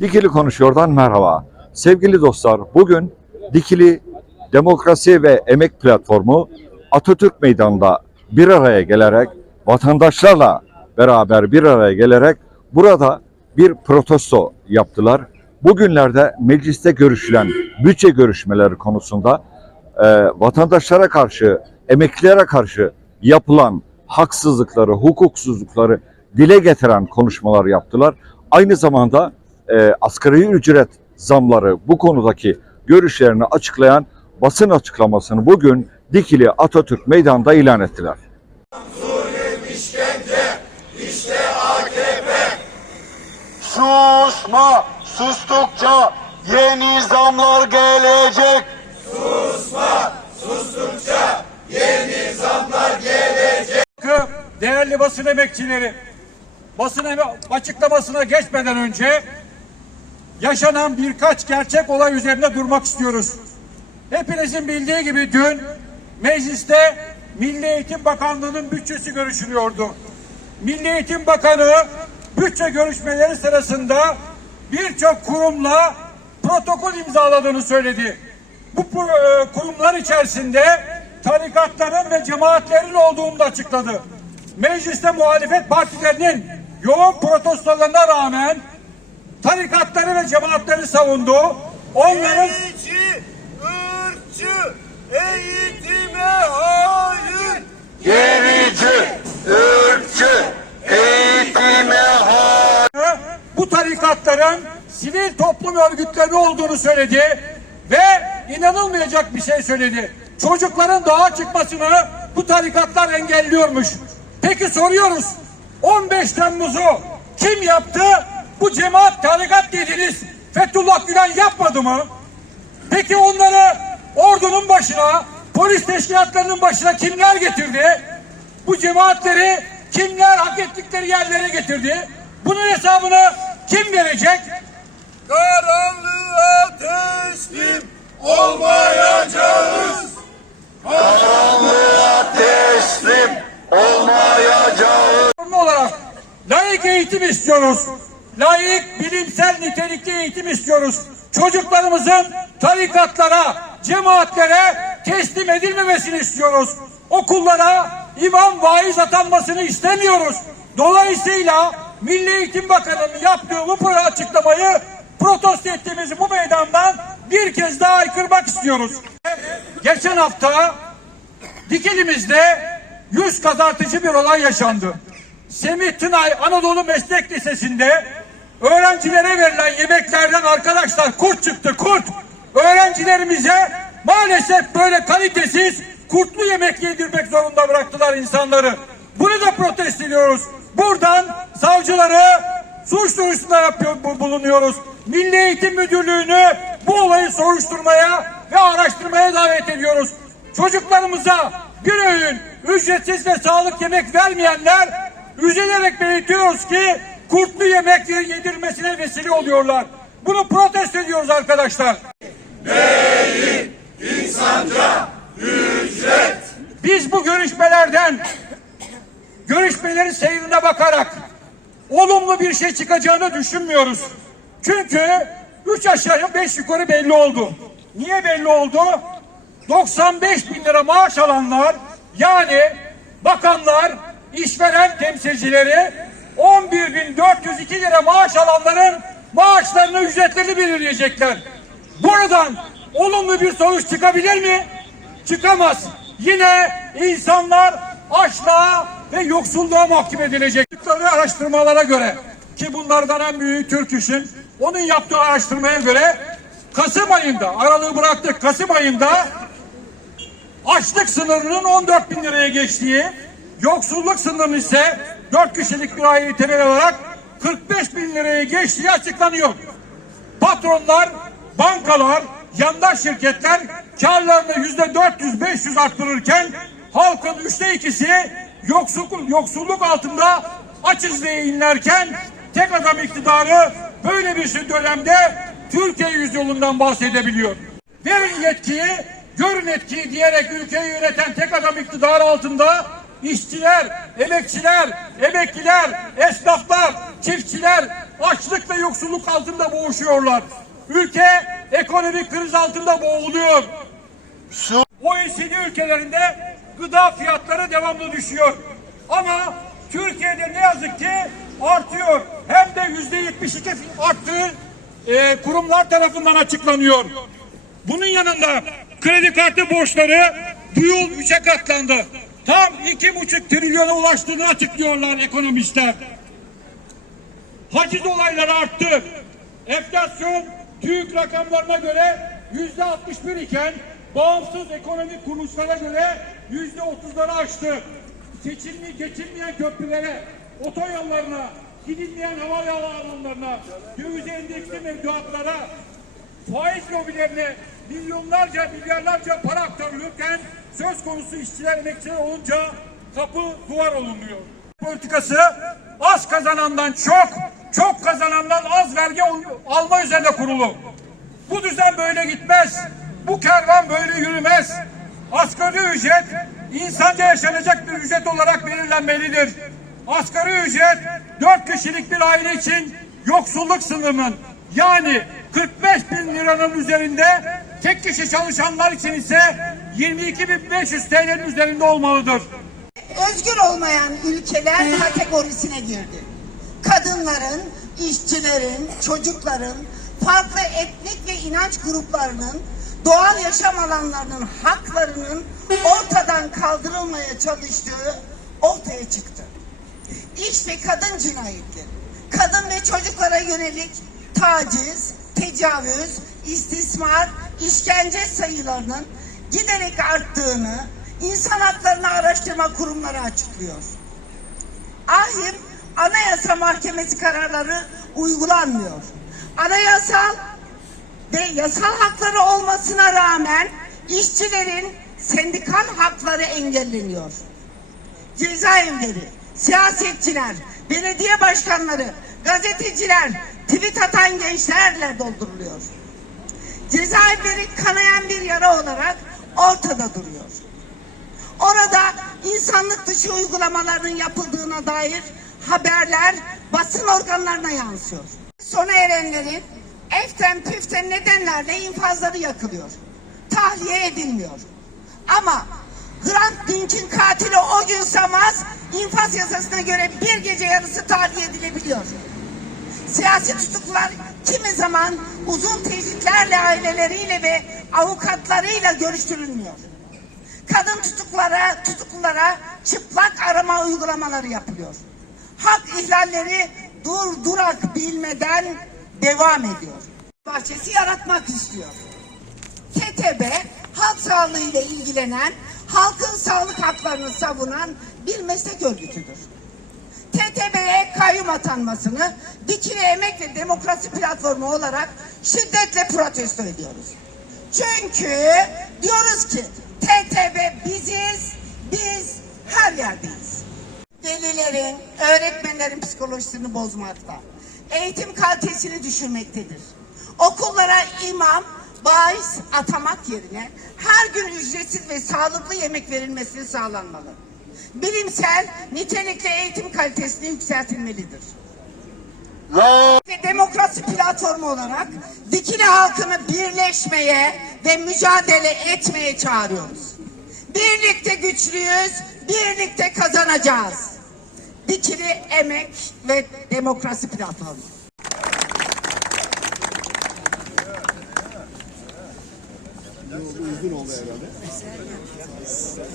Dikili Konuşuyor'dan merhaba. Sevgili dostlar, bugün Dikili Demokrasi ve Emek Platformu Atatürk Meydanı'nda bir araya gelerek, vatandaşlarla beraber bir araya gelerek burada bir protesto yaptılar. Bugünlerde mecliste görüşülen bütçe görüşmeleri konusunda e, vatandaşlara karşı, emeklilere karşı yapılan haksızlıkları, hukuksuzlukları dile getiren konuşmalar yaptılar. Aynı zamanda e, asgari ücret zamları bu konudaki görüşlerini açıklayan basın açıklamasını bugün Dikili Atatürk Meydanı'nda ilan ettiler. Susma, sustukça yeni zamlar gelecek. değerli basın emekçileri basın açıklamasına geçmeden önce yaşanan birkaç gerçek olay üzerinde durmak istiyoruz. Hepinizin bildiği gibi dün mecliste Milli Eğitim Bakanlığı'nın bütçesi görüşülüyordu. Milli Eğitim Bakanı bütçe görüşmeleri sırasında birçok kurumla protokol imzaladığını söyledi. Bu e, kurumlar içerisinde tarikatların ve cemaatlerin olduğunu da açıkladı. Mecliste muhalefet partilerinin yoğun protestolarına rağmen tarikatları ve cemaatleri savundu. Onların Gerici, ırkçı, eğitime hayır. Gerici, ırkçı, eğitime hayır. bu tarikatların sivil toplum örgütleri olduğunu söyledi ve inanılmayacak bir şey söyledi. Çocukların dağa çıkmasını bu tarikatlar engelliyormuş. Peki soruyoruz 15 Temmuz'u kim yaptı? Bu cemaat tarikat dediniz. Fethullah Gülen yapmadı mı? Peki onları ordunun başına, polis teşkilatlarının başına kimler getirdi? Bu cemaatleri kimler hak ettikleri yerlere getirdi? Bunun hesabını kim verecek? Karanlığa teslim olmayacağız. Karanlığa teslim olmayacağız. Olarak layık eğitim istiyoruz. Layık bilimsel nitelikli eğitim istiyoruz. Çocuklarımızın tarikatlara, cemaatlere teslim edilmemesini istiyoruz. Okullara imam vaiz atanmasını istemiyoruz. Dolayısıyla Milli Eğitim Bakanı'nın yaptığı bu açıklamayı protesto ettiğimiz bu meydandan bir kez daha aykırmak istiyoruz. Geçen hafta Dikilimizde yüz kazartıcı bir olay yaşandı. Semih Tınay Anadolu Meslek Lisesi'nde öğrencilere verilen yemeklerden arkadaşlar kurt çıktı kurt. Öğrencilerimize maalesef böyle kalitesiz kurtlu yemek yedirmek zorunda bıraktılar insanları. Bunu da protesto ediyoruz. Buradan savcıları suç duyurusunda yapıyor, bu- bulunuyoruz. Milli Eğitim Müdürlüğü'nü bu olayı soruşturmaya ve araştırmaya davet ediyoruz. Çocuklarımıza bir öğün ücretsiz ve sağlık yemek vermeyenler üzülerek belirtiyoruz ki kurtlu yemek yedirmesine vesile oluyorlar. Bunu protesto ediyoruz arkadaşlar. Biz bu görüşmelerden görüşmelerin seyrine bakarak olumlu bir şey çıkacağını düşünmüyoruz. Çünkü üç aşağı beş yukarı belli oldu. Niye belli oldu? 95 bin lira maaş alanlar yani bakanlar, işveren temsilcileri 11 bin 402 lira maaş alanların maaşlarını, ücretlerini belirleyecekler. Buradan olumlu bir sonuç çıkabilir mi? Çıkamaz. Yine insanlar açlığa ve yoksulluğa mahkum edilecek. Araştırmalara göre ki bunlardan en büyüğü Türk İş'in onun yaptığı araştırmaya göre Kasım ayında aralığı bıraktık Kasım ayında açlık sınırının 14 bin liraya geçtiği, yoksulluk sınırının ise 4 kişilik bir aileyi temel alarak 45 bin liraya geçtiği açıklanıyor. Patronlar, bankalar, yandaş şirketler karlarını yüzde 400-500 arttırırken halkın üçte ikisi yoksulluk, yoksulluk altında açız diye inlerken tek adam iktidarı böyle bir dönemde Türkiye yüzyılından bahsedebiliyor. Verin yetkiyi, görün etkiyi diyerek ülkeyi yöneten tek adam iktidar altında işçiler, emekçiler, emekliler, esnaflar, çiftçiler, açlık ve yoksulluk altında boğuşuyorlar. Ülke ekonomik kriz altında boğuluyor. OECD ülkelerinde gıda fiyatları devamlı düşüyor. Ama Türkiye'de ne yazık ki artıyor. Hem de yüzde 72 arttığı e, kurumlar tarafından açıklanıyor. Bunun yanında kredi kartı borçları bu yıl üçe katlandı. Tam iki buçuk trilyona ulaştığını açıklıyorlar ekonomistler. Haciz olayları arttı. Enflasyon TÜİK rakamlarına göre yüzde 61 iken bağımsız ekonomik kuruluşlara göre yüzde 30'ları aştı. Seçilmi, geçilmeyen köprülere, otoyollarına, gidilmeyen hava yollarına, döviz endeksli mevduatlara, faiz lobilerine milyonlarca, milyarlarca para aktarılırken söz konusu işçiler, emekçiler olunca kapı duvar olunuyor. Politikası az kazanandan çok, çok kazanandan az vergi al- alma üzerine kurulu. Bu düzen böyle gitmez. Bu kervan böyle yürümez. Asgari ücret insanca yaşanacak bir ücret olarak belirlenmelidir. Asgari ücret dört kişilik bir aile için yoksulluk sınırının yani 45 bin liranın üzerinde tek kişi çalışanlar için ise 22.500 TL'nin üzerinde olmalıdır. özgür olmayan ülkeler kategorisine girdi. Kadınların, işçilerin, çocukların, farklı etnik ve inanç gruplarının doğal yaşam alanlarının haklarının ortadan kaldırılmaya çalıştığı ortaya çıktı. İş ve kadın cinayetleri, kadın ve çocuklara yönelik taciz, tecavüz, istismar, işkence sayılarının giderek arttığını insan haklarını araştırma kurumları açıklıyor. Ahim Anayasa Mahkemesi kararları uygulanmıyor. Anayasal ve yasal hakları olmasına rağmen işçilerin sendikal hakları engelleniyor cezaevleri, siyasetçiler, belediye başkanları, gazeteciler, tweet atan gençlerle dolduruluyor. Cezaevleri kanayan bir yara olarak ortada duruyor. Orada insanlık dışı uygulamaların yapıldığına dair haberler basın organlarına yansıyor. Sona erenlerin eften püften nedenlerle infazları yakılıyor. Tahliye edilmiyor. Ama Hrant Dink'in katili o gün Samaz infaz yasasına göre bir gece yarısı tahliye edilebiliyor. Siyasi tutuklular kimi zaman uzun tehditlerle aileleriyle ve avukatlarıyla görüştürülmüyor. Kadın tutuklara, tutuklulara çıplak arama uygulamaları yapılıyor. Hak ihlalleri dur durak bilmeden devam ediyor. Bahçesi yaratmak istiyor. TTB halk sağlığı ile ilgilenen, halkın sağlık haklarını savunan bir meslek örgütüdür. TTB'ye kayyum atanmasını Dikili Emek ve Demokrasi Platformu olarak şiddetle protesto ediyoruz. Çünkü diyoruz ki TTB biziz, biz her yerdeyiz. Velilerin, öğretmenlerin psikolojisini bozmakta. Eğitim kalitesini düşürmektedir. Okullara imam, bahis atamak yerine her gün ücretsiz ve sağlıklı yemek verilmesini sağlanmalı. Bilimsel, nitelikli eğitim kalitesini yükseltilmelidir ve demokrasi platformu olarak Dikili halkını birleşmeye ve mücadele etmeye çağırıyoruz. Birlikte güçlüyüz, birlikte kazanacağız. Dikili Emek ve Demokrasi Platformu. Bu uzun oldu herhalde. Eser